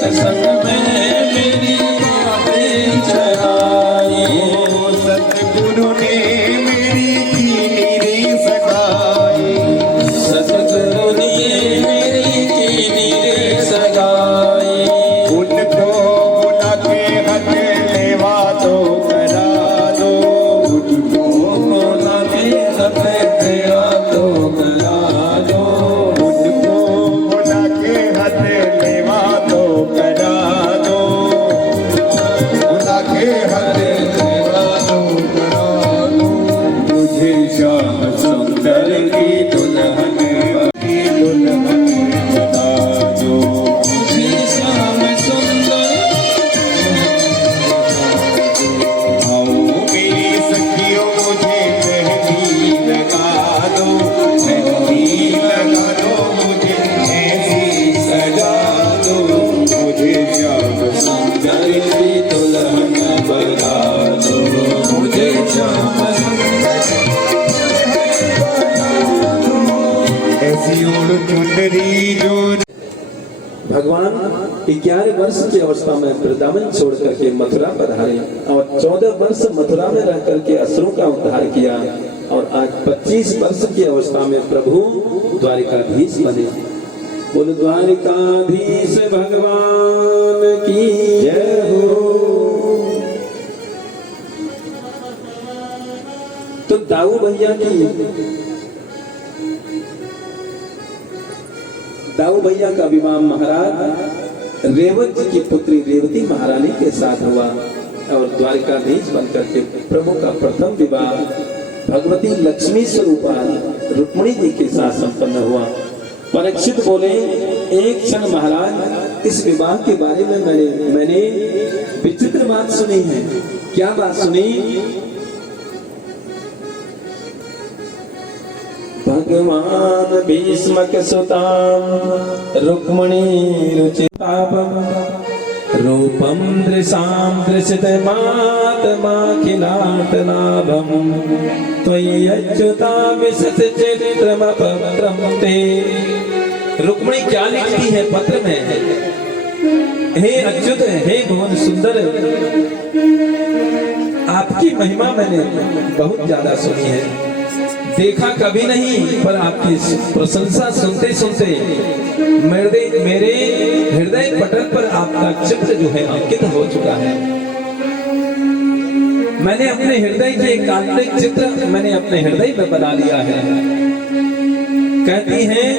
सत्संग में मेरी बातें चढ़ाई। सतगुरु ने मेरी कीनी रे सगाई। सतगुरु ने मेरी कीनी रे सगाई। उनको बुला के हाथ लेवा दो करा दो। उनको बुला के हाथ लेवा दो करा दो। उनको बुला के हाथ लेवा दो करा दो। बुला के हाथ लेवा दो करा दो। मुझे श्याम सुंदर की दुल्हन बना दो। मुझे श्याम सुंदर आओ मेरी सखियों मुझे मेहंदी लगा दो। मेहंदी लगा दो मुझे ऐसी सजा दो। मुझे श्याम सुंदर की दुल्हन बना दो। मुझे श्याम ऐसी ओढ़ चुनरी जो भगवान 11 वर्ष की अवस्था में वृंदावन छोड़ करके मथुरा पधारे और 14 वर्ष मथुरा में रह करके असुरों का उद्धार किया और आज 25 वर्ष की अवस्था में प्रभु द्वारिकाधीश बने। बोल द्वारिकाधीश भगवान की जय हो। तो दाऊ भैया का विवाह महाराज रेवत जी की पुत्री रेवती महारानी के साथ हुआ और द्वारिकाधीश बनकर के प्रभु का प्रथम विवाह भगवती लक्ष्मी स्वरूपा रुक्मिणी जी के साथ संपन्न हुआ। परीक्षित बोले, एक क्षण महाराज इस विवाह के बारे में मैंने विचित्र बात सुनी है। क्या बात सुनी? भगवान भीष्मक सुताम रुक्मिणी रुचितापम रूपम दृशाम दृश्यमात्माखिलाटनाभम त्वयि अच्युता विशत चित्रमपत्रम ते। रुक्मिणी क्या लिखती है पत्र में? हे अच्युत, हे भुवन सुंदर, आपकी महिमा मैंने बहुत ज्यादा सुनी है, देखा कभी नहीं, पर आपकी प्रशंसा सुनते सुनते मेरे हृदय पटल पर आपका चित्र जो है अंकित हो चुका है। मैंने अपने हृदय के एकांतिक चित्र मैंने अपने हृदय में बना लिया है। कहती हैं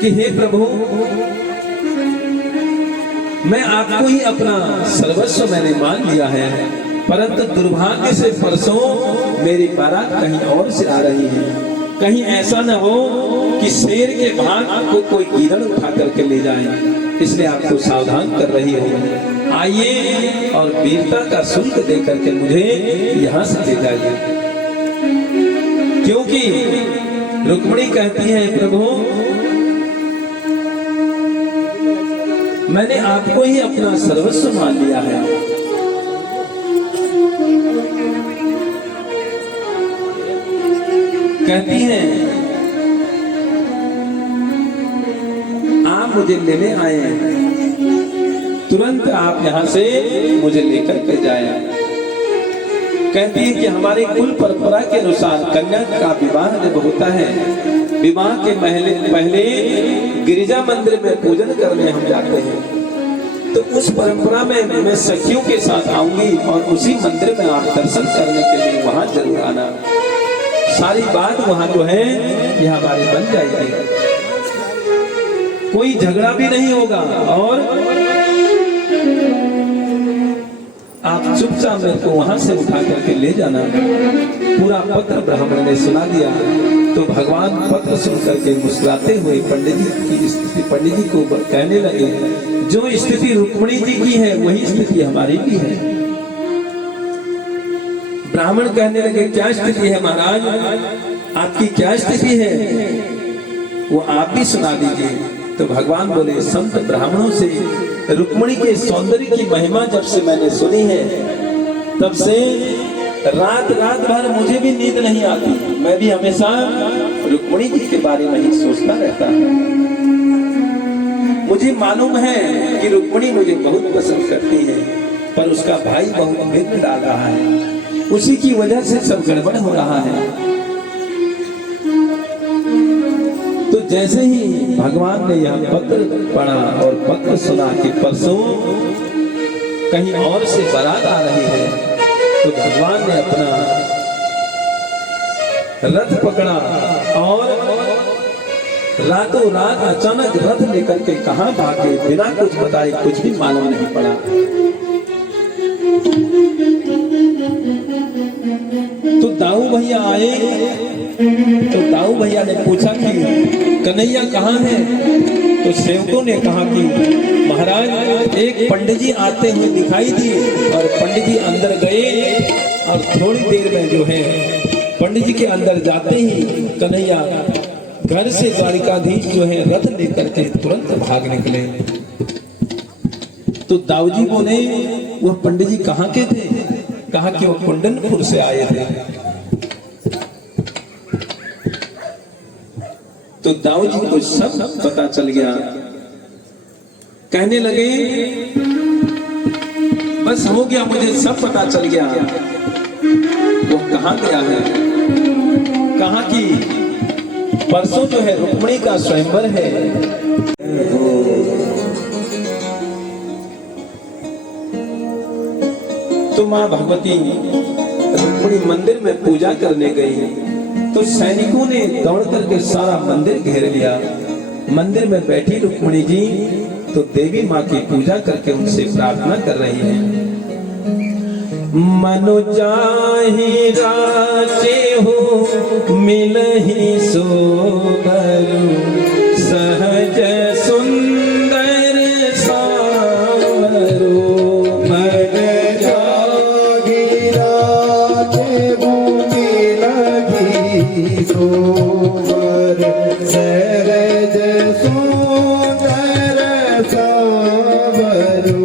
कि हे प्रभु, मैं आपको ही अपना सर्वस्व मैंने मान लिया है, परंतु दुर्भाग्य से परसों मेरी बारात कहीं और से आ रही है। कहीं ऐसा न हो कि शेर के भाग को कोई गिरद उठा करके ले जाए, इसलिए आपको सावधान कर रही हो। आइए और वीरता का शुल्क दे करके मुझे यहाँ से ले जाइए। क्योंकि रुक्मिणी कहती है, प्रभु मैंने आपको ही अपना सर्वस्व मान लिया है। कहती हैं, आप मुझे लेने आए हैं, तुरंत आप यहाँ से मुझे लेकर के जाए। कहती है कि हमारे कुल परंपरा के अनुसार कन्या का विवाह जब होता है, विवाह के पहले गिरिजा मंदिर में पूजन करने हम जाते हैं। तो उस परंपरा में मैं सखियों के साथ आऊंगी और उसी मंदिर में आप दर्शन करने के लिए वहां जरूर आना। सारी बात वहां जो है ये हमारी बन जाएगी, कोई झगड़ा भी नहीं होगा और आप चुपचाप मेरे को वहां से उठा करके ले जाना। पूरा पत्र ब्राह्मण ने सुना दिया तो भगवान पत्र सुन करके मुस्कुराते हुए पंडित जी को कहने लगे, जो स्थिति रुक्मिणी जी की है वही स्थिति हमारी भी है। ब्राह्मण कहने लगे, क्या स्थिति है महाराज, आपकी क्या स्थिति है, वो आप भी सुना दीजिए। तो भगवान बोले, संत ब्राह्मणों से रुक्मिणी के सौंदर्य की महिमा जब से मैंने सुनी है, तब से रात भर मुझे भी नींद नहीं आती। मैं भी हमेशा रुक्मिणी जी के बारे में ही सोचता रहता हूँ। मुझे मालूम है कि रुक्मिणी मुझे बहुत पसंद करती है, पर उसका भाई बहुत विघ्न डाल रहा है, उसी की वजह से सब गड़बड़ हो रहा है। तो जैसे ही भगवान ने यह पत्र पढ़ा और पत्र सुना कि परसों कहीं और से बारात आ रही है, तो भगवान ने अपना रथ पकड़ा और रातों रात अचानक रथ लेकर के कहां भागे, बिना कुछ बताए, कुछ भी मालूम नहीं पड़ा। तो दाऊ भैया आए, तो दाऊ भैया ने पूछा कि कन्हैया कहाँ है? तो सेवकों ने कहा कि महाराज एक पंडित जी आते हुए दिखाई दिए, और पंडित जी अंदर गए और थोड़ी देर में जो है पंडित जी के अंदर जाते ही कन्हैया घर से द्वारिकाधीश जो है रथ लेकर के तुरंत भाग निकले। तो दाऊजी बोले वह पंडित जी कहाँ के थे? कहा कि वो कुंडनपुर से आए थे। तो दाऊजी को सब पता चल गया। कहने लगे बस हो गया, मुझे सब पता चल गया। वो कहाँ गया है? कहा कि परसों जो है रुक्मिणी का स्वयंवर है। तो मां भगवती रुक्मिणी मंदिर में पूजा करने गई, तो सैनिकों ने दौड़ करके सारा मंदिर घेर लिया। मंदिर में बैठी रुक्मिणी जी तो देवी माँ की पूजा करके उनसे प्रार्थना कर रही है। मनु जाहि राचे हो मिलहि सोबरु, सहज सुंदर सावरो। मन जाहि राचे हो मिलहि सोबर, सहज सुंदर सावरो।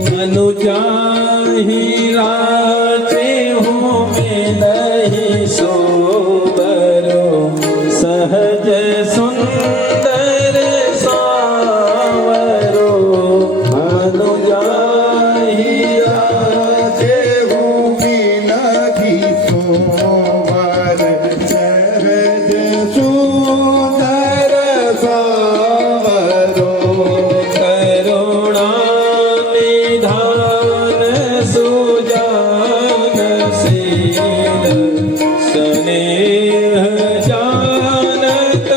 मनु जाहि राचे हो मिलहि सोबरो, सहज सुंदर सावरो। मनु जाहि राचे हो मिलहि सोबर, सहज सुंदर सावरो। करुणा निधान सुजान शील, स्नेह जानत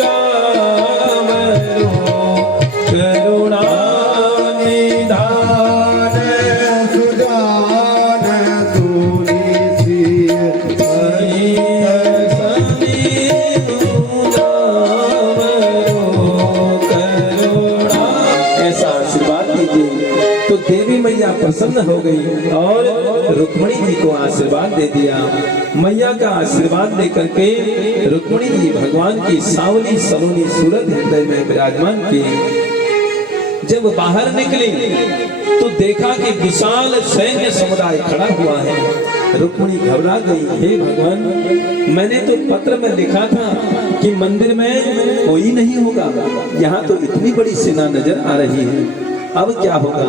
राम रो। करुणा निधान सुजान सुनिशिर, ऐसा आशीर्वाद दीजिए। तो देवी मैया प्रसन्न हो गई और रुक्मिणी जी को आशीर्वाद दे दिया। मैया का आशीर्वाद लेकर के रुक्मिणी जी भगवान की सावली सलोनी सूरत हृदय में विराजमान की। जब बाहर निकली तो देखा कि विशाल सैन्य समुदाय खड़ा हुआ है। रुक्मिणी घबरा गई, हे भगवान, मैंने तो पत्र में लिखा था कि मंदिर में कोई नहीं होगा, यहाँ तो इतनी बड़ी सेना नजर आ रही है, अब क्या होगा?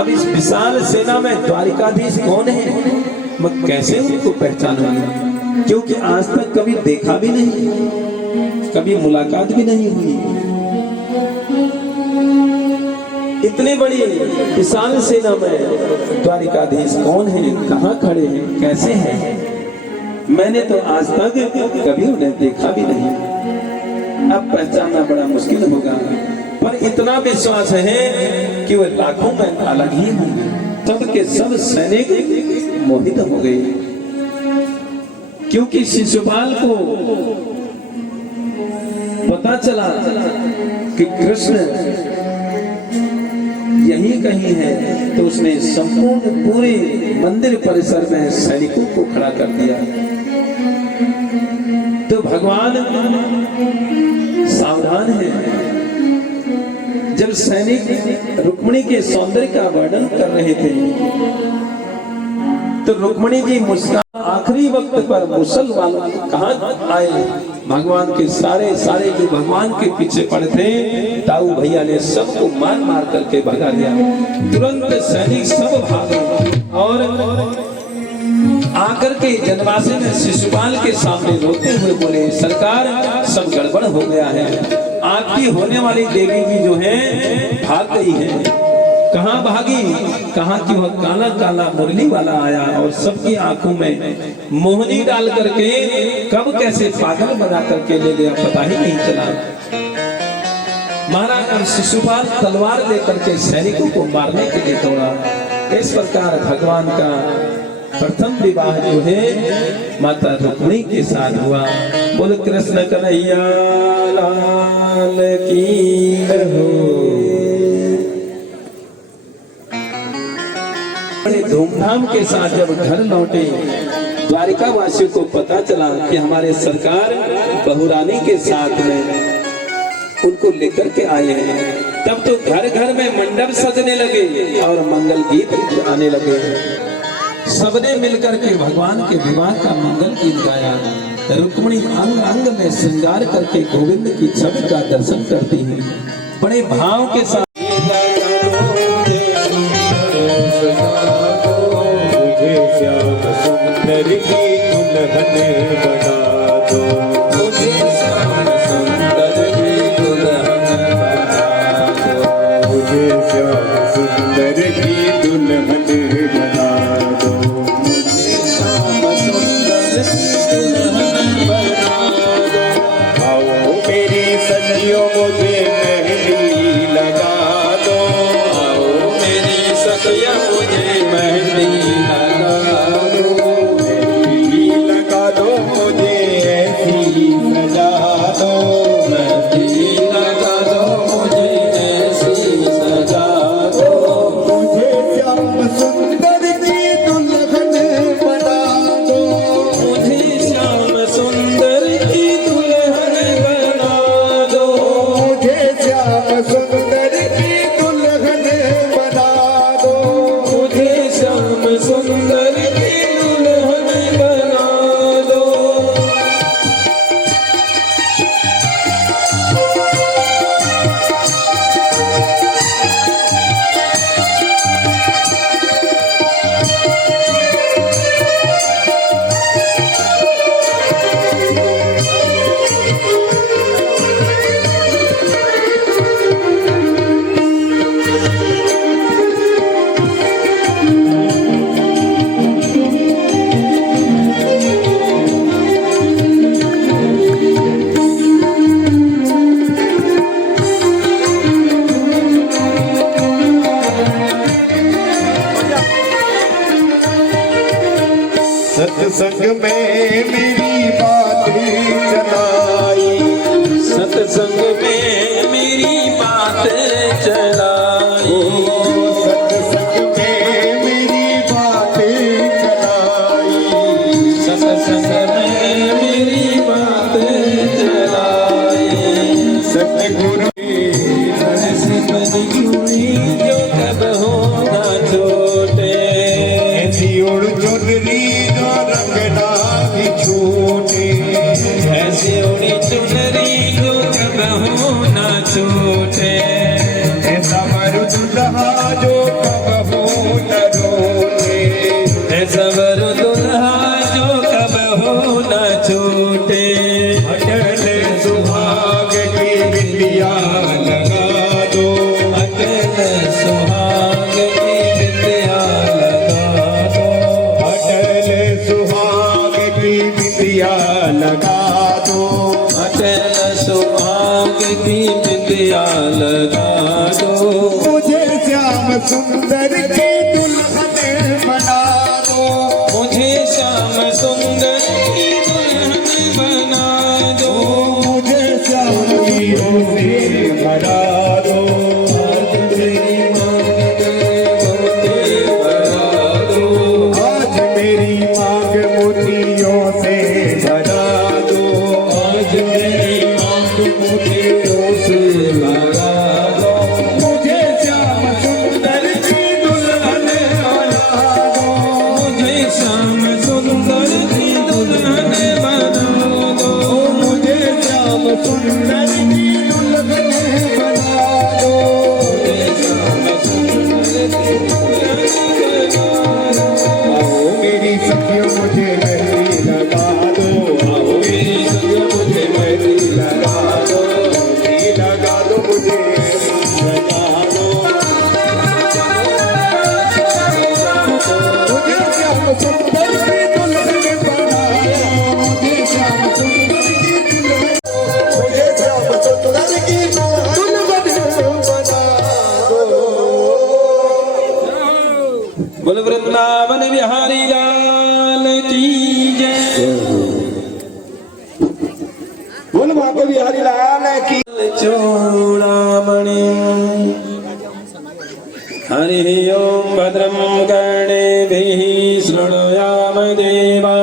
अब इस विशाल सेना में द्वारिकाधीश कौन है? मैं कैसे उनको पहचानूंगी? क्योंकि आज तक कभी देखा भी नहीं, कभी मुलाकात भी नहीं हुई। इतनी बड़ी विशाल सेना में द्वारिकाधीश कौन है, कहाँ खड़े हैं, कैसे हैं? मैंने तो आज तक कभी उन्हें देखा भी नहीं। अब पहचानना बड़ा मुश्किल होगा, पर इतना विश्वास है कि वह लाखों में अलग ही होंगे। सब के सब सैनिक मोहित हो गए, क्योंकि शिशुपाल को पता चला कि कृष्ण यही कहीं है, तो उसने संपूर्ण पूरे मंदिर परिसर में सैनिकों को खड़ा कर दिया। तो भगवान सावधान है। जब सैनिक रुक्मिणी के सौंदर्य का वर्णन कर रहे थे, तो रुक्मिणी जी मुस्कान। आखिरी वक्त पर मुसल वालों कहाँ आए भगवान के सारे जो भगवान के पीछे पड़े थे, ताऊ भैया ने सबको मार मार करके भगा दिया। तुरंत सैनिक सब भागे और आकर के जनवासी में शिशुपाल के सामने रोते हुए बोले, सरकार सब गड़बड़ हो गया है, आपकी होने वाली देवी जी जो है भाग गई है। कहाँ भागी? कहाँ कि वह काला काला मुरली वाला आया और सबकी आंखों में मोहनी डाल करके कब कैसे पागल बना करके ले गया पता ही नहीं चला। महाराज और शिशुपाल तलवार लेकर के सैनिकों को मारने के लिए दौड़ा। इस प्रकार भगवान का प्रथम विवाह जो है माता रुक्मिणी के साथ हुआ। बोल कृष्ण कन्हैया लाल की हो। बड़े धूमधाम के साथ जब घर लौटे, द्वारिका वासियों को पता चला कि हमारे सरकार बहुरानी के साथ में उनको लेकर के आए हैं, तब तो घर घर में मंडप सजने लगे और मंगल गीत आने लगे। सबने मिलकर के भगवान के विवाह का मंगल गीत गाया। रुक्मिणी अंग अंग में श्रृंगार करके गोविंद की छवि का दर्शन करती है, बड़े भाव के साथ। सत्संग में मेरी बात चलाई, सत्संग में मेरी बात चलाई, सत्संग में मेरी बात चलाई, सत्संग में मेरी बात चलाई। सतगुरु ऐसी बदगुणी जो कब हो ना छोटे, ऐसी उड़ चुनरी जो रंगना भी छूटे, ऐसी उड़ी चुनरी जो कब हो ना छूटे, ऐसा मरुद रहा जो कब हो न रोटे, ऐसा वर दुल्हा जो कब हो ना छूटे। अटल सुहाग की बिंदिया लगा दो, अटल सुहाग की बिंदिया लगा दो, अटल सुहाग की बिंदिया लगा दो, अटल सुहाग की बिंदिया लगा दो। मुझे श्याम सुंदर की दुल्हन बना दो, मुझे श्याम सुंदर की दुल्हन बना दो, मुझे श्याम वीरों से भरा दो, आज मेरी मांग मोती भरा दो, आज मेरी मांग मोतियों से भरा दो, आज मेरी मांग मोतियों से भरा दो। मुझे श्याम सुंदर की दुल्हन बना दो, मुझे श्याम सुंदर की दुल्हन बना दो, मुझे मुझे बता दो मुझे श्याम सुंदर की दुल्हन बनाया मुझे श्याम सुंदर की दुल्हन मुझे श्याम सुंदर की दुल्हन बना दो बोल वृंदावन बिहारी लाल की जय। बोल बाबा बिहारी लाल की चूड़ामणि हरि ओम भद्रं कर्णेभिः शृणुयाम देवा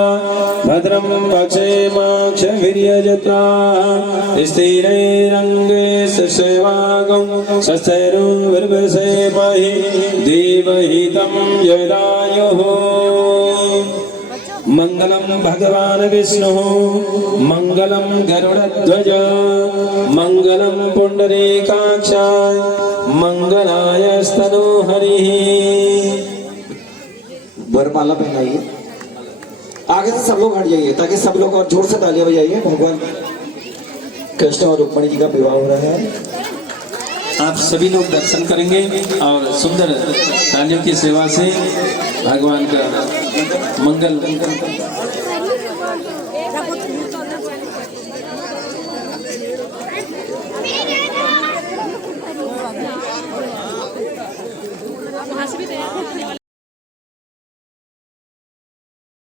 भद्रं पक्षेमाक्षवीर्यजत्राः स्थिरैरङ्गे सुसेवागं शस्त्रैर्विर्वसेमहि देवहितं यदायुः मंगलम भगवान विष्णु मंगलम गरुड़ध्वज मंगलम पुंडरीकाक्षाय मंगलाय स्तनोहरि। वरमाला पहनाइए, आगे से सब लोग हट जाइए ताकि सब लोग और जोर से तालियां बजाइए। भगवान कृष्ण और रुक्मणी जी का विवाह हो रहा है। आप सभी लोग दर्शन करेंगे और सुंदर तालियों की सेवा से भगवान का मंगल